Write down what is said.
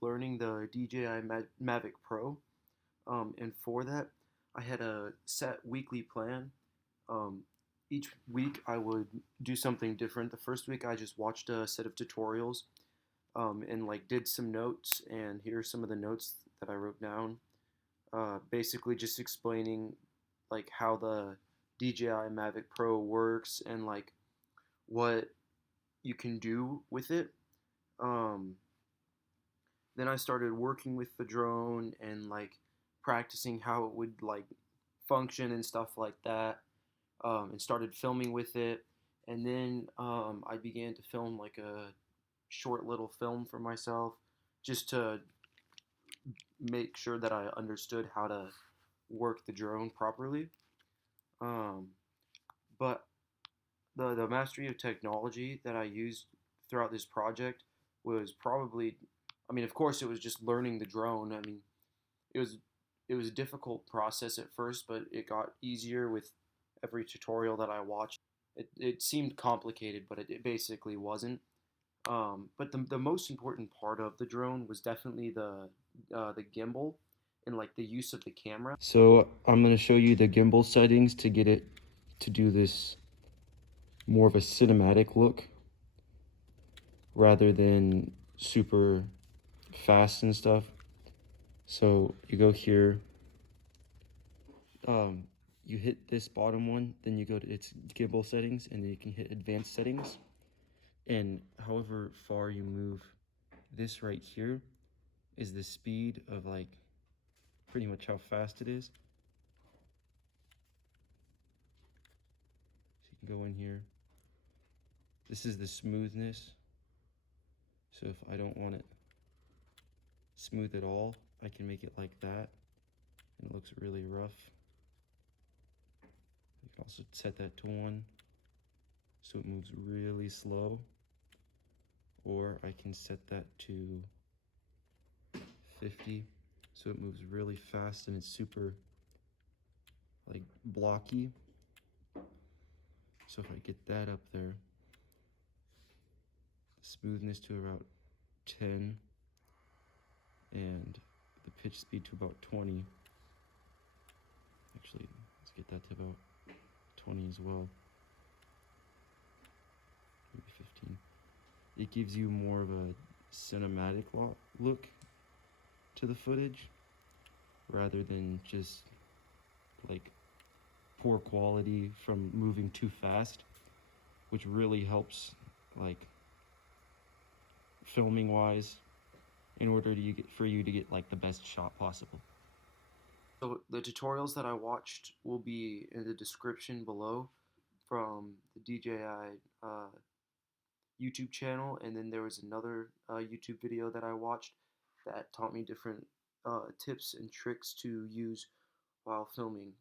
learning the DJI Mavic Pro, and for that, I had a set weekly plan. Um, each week, I would do something different. The first week, I just watched a set of tutorials, and like did some notes. And here are some of the notes that I wrote down. Basically, just explaining like how the DJI Mavic Pro works and like what you can do with it. Um, then I started working with the drone and like practicing how it would like function and stuff like that, and started filming with it. And then I began to film like a short little film for myself just to make sure that I understood how to work the drone properly. Um, but the mastery of technology that I used throughout this project was probably, I mean, of course, it was just learning the drone. I mean, it was it was a difficult process at first, but it got easier with every tutorial that I watched. It seemed complicated, but it basically wasn't. But the most important part of the drone was definitely the gimbal and like the use of the camera. So I'm going to show you the gimbal settings to get it to do this more of a cinematic look rather than super fast and stuff. So you go here, you hit this bottom one, then you go to its gimbal settings, and then you can hit advanced settings. And however far you move, this right here is the speed of like pretty much how fast it is. So you can go in here. This is the smoothness. So if I don't want it smooth at all, I can make it like that, and it looks really rough. You can also set that to 1, so it moves really slow. Or I can set that to 50, so it moves really fast and it's super like blocky. So if I get that up there, smoothness to about 10, and the pitch speed to about 20. Actually, let's get that to about 20 as well. Maybe 15. It gives you more of a cinematic look to the footage rather than just like poor quality from moving too fast, which really helps like filming wise in order to get for you to get like the best shot possible. So the tutorials that I watched will be in the description below from the DJI YouTube channel, and then there was another YouTube video that I watched that taught me different tips and tricks to use while filming.